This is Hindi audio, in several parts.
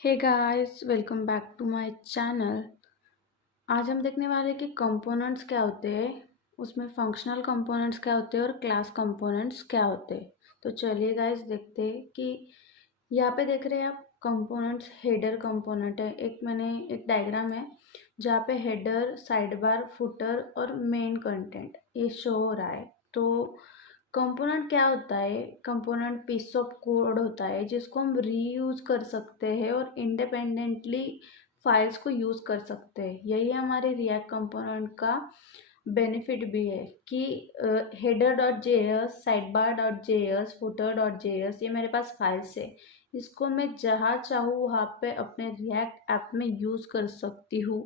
Hey guys, welcome back to my channel. आज हम देखने वाले हैं कि कंपोनेंट्स क्या होते हैं, उसमें फंक्शनल कंपोनेंट्स क्या होते हैं और क्लास कंपोनेंट्स क्या होते हैं। तो चलिए गाइस देखते हैं कि यहाँ पे देख रहे हैं आप कंपोनेंट्स। हेडर कंपोनेंट है, एक डायग्राम है जहाँ पे हेडर, साइड बार, फुटर और मेन कंटेंट ये शो हो रहा है। तो कंपोनेंट क्या होता है? कंपोनेंट पीस ऑफ कोड होता है जिसको हम रीयूज कर सकते हैं और इंडिपेंडेंटली फाइल्स को यूज कर सकते हैं। यही हमारे रिएक्ट कंपोनेंट का बेनिफिट भी है कि header dot J S, side bar dot J S, footer dot J S, ये मेरे पास फाइल्स है। इसको मैं जहाँ चाहूँ वहाँ पे अपने रिएक्ट ऐप में यूज कर सकती हूँ।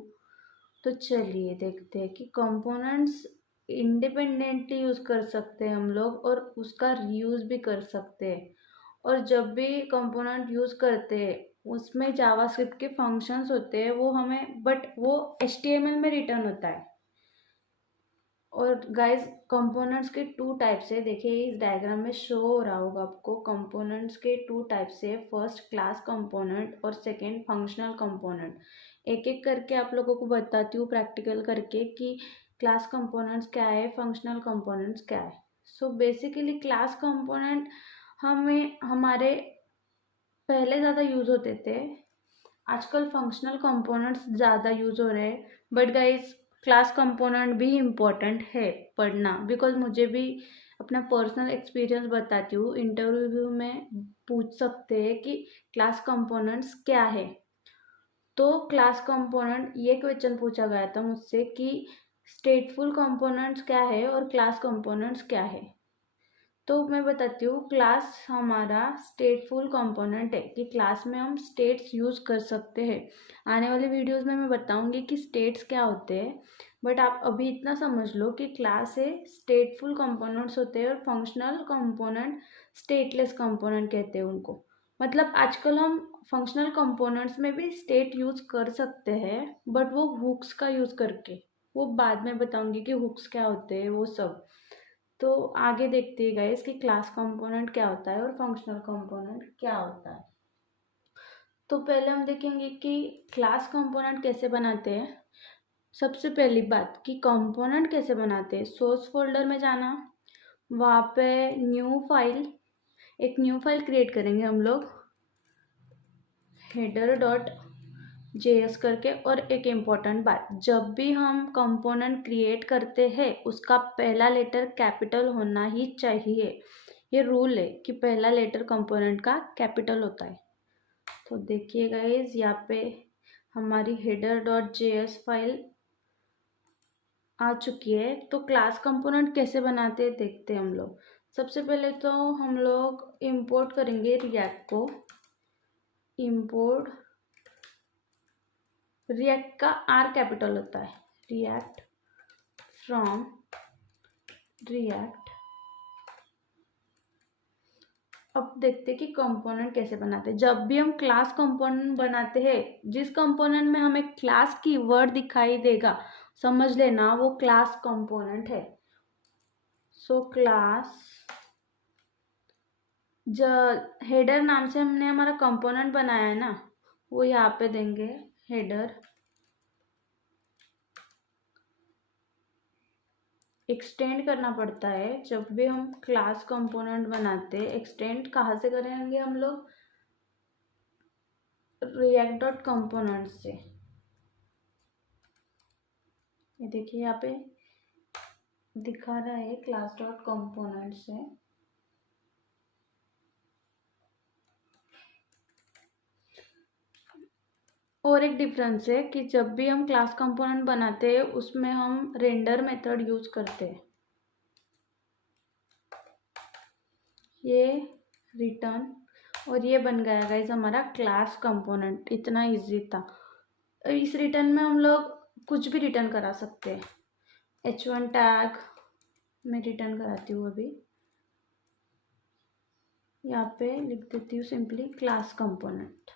तो चलिए देखते हैं कि कंपोनेंट्स इंडिपेंडेंटली यूज कर सकते हैं हम लोग और उसका रीयूज भी कर सकते हैं। और जब भी कंपोनेंट यूज करते हैं उसमें जावास्क्रिप्ट के फंक्शंस होते हैं, वो हमें बट वो एचटीएमएल में रिटर्न होता है। और गाइस कंपोनेंट्स के टू टाइप्स है, देखिए इस डायग्राम में शो हो रहा होगा आपको। कंपोनेंट्स के टू टाइप्स है, फर्स्ट क्लास कंपोनेंट और सेकंड फंक्शनल कंपोनेंट। एक एक करके आप लोगों को बताती हूँ प्रैक्टिकल करके कि क्लास कंपोनेंट्स क्या है, फंक्शनल कंपोनेंट्स क्या है। सो बेसिकली क्लास कंपोनेंट हमें हमारे पहले ज़्यादा यूज़ होते थे, आजकल फंक्शनल कंपोनेंट्स ज़्यादा यूज़ हो रहे हैं। बट गाइस क्लास कंपोनेंट भी इम्पोर्टेंट है पढ़ना, बिकॉज मुझे भी अपना पर्सनल एक्सपीरियंस बताती हूँ। इंटरव्यू में पूछ सकते हैं कि क्लास कंपोनेंट्स क्या है। तो क्लास कंपोनेंट ये क्वेश्चन पूछा गया था मुझसे कि स्टेटफुल कंपोनेंट्स क्या है और क्लास कंपोनेंट्स क्या है। तो मैं बताती हूँ, क्लास हमारा स्टेटफुल कंपोनेंट है कि क्लास में हम स्टेट्स यूज़ कर सकते हैं। आने वाले वीडियोस में मैं बताऊंगी कि स्टेट्स क्या होते हैं। बट आप अभी इतना समझ लो कि क्लास है, स्टेटफुल कंपोनेंट्स होते हैं और फंक्शनल कंपोनेंट स्टेटलेस कंपोनेंट कहते हैं उनको। मतलब आजकल हम फंक्शनल कंपोनेंट्स में भी स्टेट यूज़ कर सकते हैं, बट वो हुक्स का यूज़ करके। वो बाद में बताऊंगी कि हुक्स क्या होते हैं वो सब। तो आगे देखते हैं गाइस कि क्लास कंपोनेंट क्या होता है और फंक्शनल कंपोनेंट क्या होता है। तो पहले हम देखेंगे कि क्लास कंपोनेंट कैसे बनाते हैं। सबसे पहली बात कि कंपोनेंट कैसे बनाते हैं, सोर्स फोल्डर में जाना, वहाँ पे एक न्यू फाइल क्रिएट करेंगे हम लोग, हेडर डॉट जेएस करके। और एक इम्पॉर्टेंट बात, जब भी हम कंपोनेंट क्रिएट करते हैं उसका पहला लेटर कैपिटल होना ही चाहिए। ये रूल है कि पहला लेटर कंपोनेंट का कैपिटल होता है। तो देखिए गाइस, यहाँ पे हमारी हेडर डॉट जेएस फाइल आ चुकी है। तो क्लास कंपोनेंट कैसे बनाते हैं देखते हैं हम लोग। सबसे पहले तो हम लोग इंपोर्ट करेंगे रिएक्ट को। इंपोर्ट रिएक्ट का आर कैपिटल होता है, रिएक्ट फ्रॉम रिएक्ट। अब देखते हैं कि कंपोनेंट कैसे बनाते हैं। जब भी हम क्लास कंपोनेंट बनाते हैं, जिस कंपोनेंट में हमें क्लास की वर्ड दिखाई देगा, समझ लेना वो क्लास कंपोनेंट है। सो क्लास, ज हेडर नाम से हमने हमारा कंपोनेंट बनाया है ना, वो यहाँ पे देंगे हेडर। एक्सटेंड करना पड़ता है जब भी हम क्लास कंपोनेंट बनाते हैं। एक्सटेंड कहाँ से करेंगे हम लोग? रिएक्ट डॉट कंपोनेंट से। ये देखिए यहाँ पे दिखा रहा है क्लास डॉट कंपोनेंट से। और एक डिफरेंस है कि जब भी हम क्लास कंपोनेंट बनाते हैं उसमें हम रेंडर मेथड यूज करते हैं। ये रिटर्न, और ये बन गया गाइस हमारा क्लास कंपोनेंट। इतना इजी था। इस रिटर्न में हम लोग कुछ भी रिटर्न करा सकते हैं। h1 टैग मैं रिटर्न कराती हूँ अभी। यहाँ पे लिख देती हूँ सिंपली क्लास कंपोनेंट।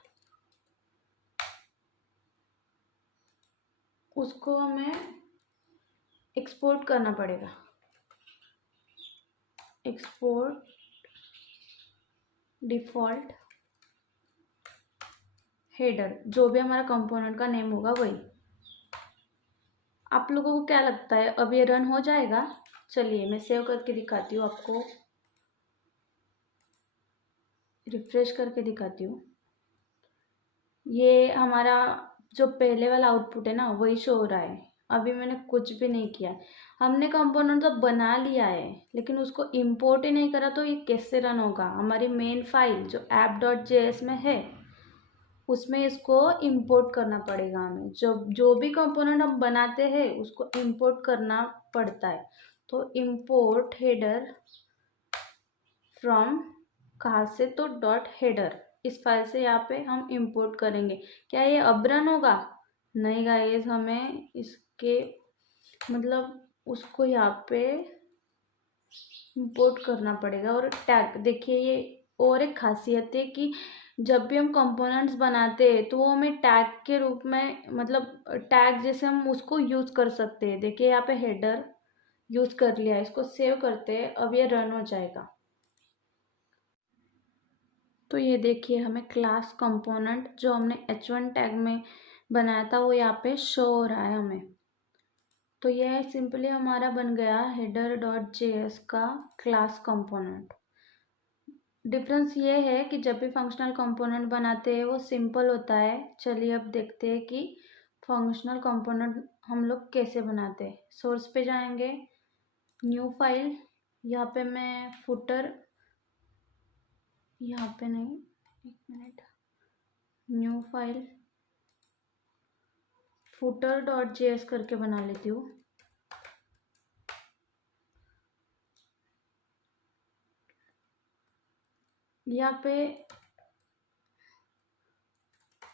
उसको हमें एक्सपोर्ट करना पड़ेगा। एक्सपोर्ट डिफॉल्ट हेडर, जो भी हमारा कंपोनेंट का नेम होगा वही। आप लोगों को क्या लगता है अब ये रन हो जाएगा? चलिए मैं सेव करके दिखाती हूँ आपको, रिफ्रेश करके दिखाती हूँ। ये हमारा जो पहले वाला आउटपुट है ना वही शो हो रहा है। अभी मैंने कुछ भी नहीं किया, हमने कंपोनेंट तो बना लिया है लेकिन उसको इंपोर्ट ही नहीं करा, तो ये कैसे रन होगा? हमारी मेन फाइल जो app.js में है उसमें इसको इंपोर्ट करना पड़ेगा हमें। जो भी कंपोनेंट हम बनाते हैं उसको इंपोर्ट करना पड़ता है। तो इंपोर्ट हेडर फ्रॉम, कहाँ से? तो डॉट हेडर, इस फाइल से यहाँ पे हम इंपोर्ट करेंगे। क्या ये अब रन होगा? नहीं गाइस, हमें इसके मतलब उसको यहाँ पे इंपोर्ट करना पड़ेगा। और टैग देखिए, ये और एक खासियत है कि जब भी हम कंपोनेंट्स बनाते हैं तो वो हमें टैग के रूप में, मतलब टैग जैसे हम उसको यूज़ कर सकते हैं। देखिए यहाँ पे हेडर यूज़ कर लिया, इसको सेव करते हैं, अब ये रन हो जाएगा। तो ये देखिए हमें क्लास कंपोनेंट जो हमने h1 टैग में बनाया था वो यहाँ पे शो हो रहा है हमें। तो यह सिंपली हमारा बन गया header.js का क्लास कंपोनेंट। डिफरेंस ये है कि जब भी फंक्शनल कंपोनेंट बनाते हैं वो सिंपल होता है। चलिए अब देखते हैं कि फंक्शनल कंपोनेंट हम लोग कैसे बनाते हैं। सोर्स पे जाएंगे, न्यू फाइल, यहाँ पे मैं फुटर, यहाँ पे नहीं, एक मिनट, न्यू फाइल footer.js करके बना लेती हूँ। यहाँ पे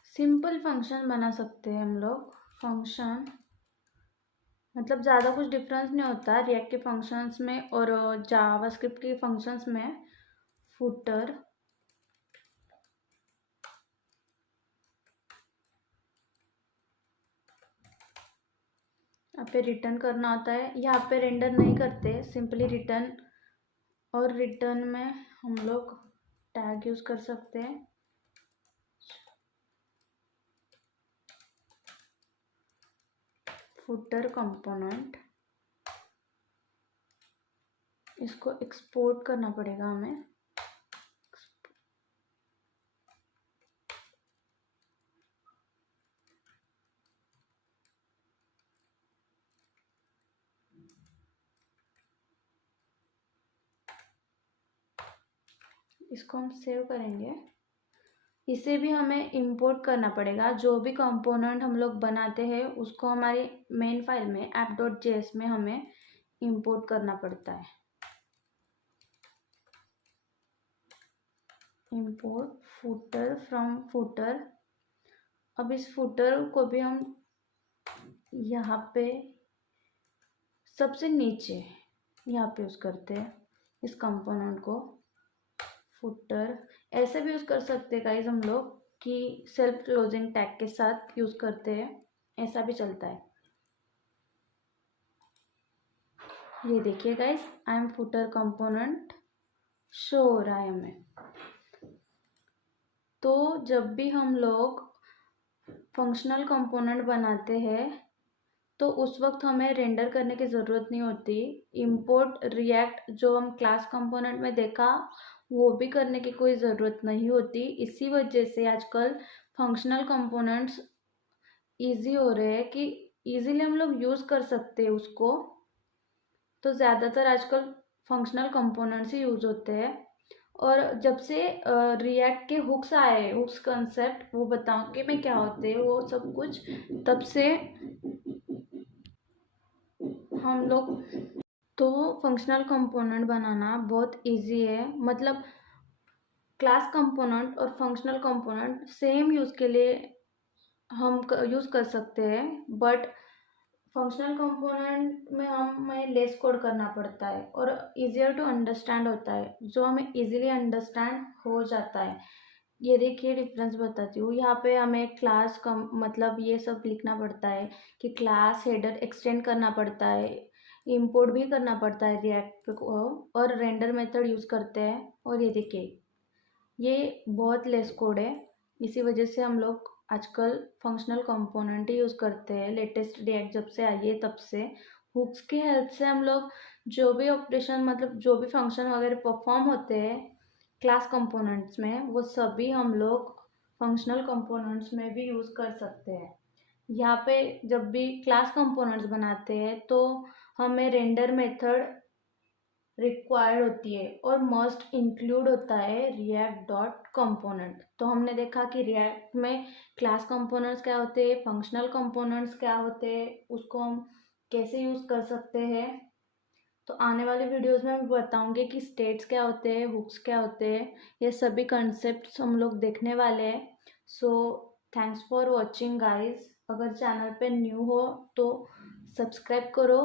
सिंपल फंक्शन बना सकते हैं हम लोग। फंक्शन मतलब ज़्यादा कुछ डिफरेंस नहीं होता रिएक्ट के फंक्शंस में और जावास्क्रिप्ट के फंक्शंस में। फुटर, यहाँ पे रिटर्न करना होता है। यहाँ पे रेंडर नहीं करते, सिंपली रिटर्न, और रिटर्न में हम लोग टैग यूज़ कर सकते हैं। फुटर कंपोनेंट, इसको एक्सपोर्ट करना पड़ेगा हमें। इसको हम सेव करेंगे। इसे भी हमें इंपोर्ट करना पड़ेगा। जो भी कंपोनेंट हम लोग बनाते हैं उसको हमारी मेन फाइल में app.js में हमें इंपोर्ट करना पड़ता है। Import footer from footer. अब इस फुटर को भी हम यहाँ पे सबसे नीचे यहाँ पे यूज़ करते हैं इस कंपोनेंट को। फुटर ऐसे भी यूज़ कर सकते हैं गाइज हम लोग कि सेल्फ क्लोजिंग टैग के साथ यूज़ करते हैं, ऐसा भी चलता है। ये देखिए guys, I am footer component show हो रहा है हमें। तो जब भी हम लोग फंक्शनल कंपोनेंट बनाते हैं तो उस वक्त हमें रेंडर करने की ज़रूरत नहीं होती। इंपोर्ट रिएक्ट जो हम क्लास कंपोनेंट में देखा वो भी करने की कोई ज़रूरत नहीं होती। इसी वजह से आजकल फंक्शनल कंपोनेंट्स इजी हो रहे हैं कि इजीली हम लोग यूज़ कर सकते हैं उसको। तो ज़्यादातर आजकल फंक्शनल कंपोनेंट्स ही यूज़ होते हैं। और जब से रिएक्ट के हुक्स आए, हुक्स कंसेप्ट, वो बताऊँगी मैं क्या होते हैं वो सब कुछ, तब से हम लोग, तो फंक्शनल कंपोनेंट बनाना बहुत इजी है। मतलब क्लास कंपोनेंट और फंक्शनल कंपोनेंट सेम यूज़ के लिए हम यूज़ कर सकते हैं, बट फंक्शनल कंपोनेंट में हमें लेस कोड करना पड़ता है और इजियर टू अंडरस्टैंड होता है, जो हमें इजीली अंडरस्टैंड हो जाता है। ये देखिए डिफरेंस बताती हूँ। यहाँ पे हमें क्लास का मतलब ये सब लिखना पड़ता है कि क्लास हेडर एक्सटेंड करना पड़ता है, इंपोर्ट भी करना पड़ता है रिएक्ट को, और रेंडर मेथड यूज़ करते हैं। और ये देखिए ये बहुत लेस कोड है, इसी वजह से हम लोग आजकल फंक्शनल कंपोनेंट ही यूज़ करते हैं। लेटेस्ट रिएक्ट जब से आई है तब से हुक्स की हेल्प से हम लोग जो भी ऑपरेशन मतलब जो भी फंक्शन वगैरह परफॉर्म होते हैं क्लास कंपोनेंट्स में, वो सभी हम लोग फंक्शनल कंपोनेंट्स में भी यूज़ कर सकते हैं। यहाँ पे जब भी क्लास कंपोनेंट्स बनाते हैं तो हमें रेंडर मेथड रिक्वायर्ड होती है और मस्ट इंक्लूड होता है रिएक्ट डॉट कंपोनेंट। तो हमने देखा कि रिएक्ट में क्लास कंपोनेंट्स क्या होते हैं, फंक्शनल कंपोनेंट्स क्या होते हैं, उसको हम कैसे यूज़ कर सकते हैं। तो आने वाले वीडियोस में मैं बताऊंगी कि स्टेट्स क्या होते हैं, हुक्स क्या होते हैं, ये सभी कॉन्सेप्ट्स हम लोग देखने वाले हैं। So thanks for watching guys. अगर चैनल पे न्यू हो तो सब्सक्राइब करो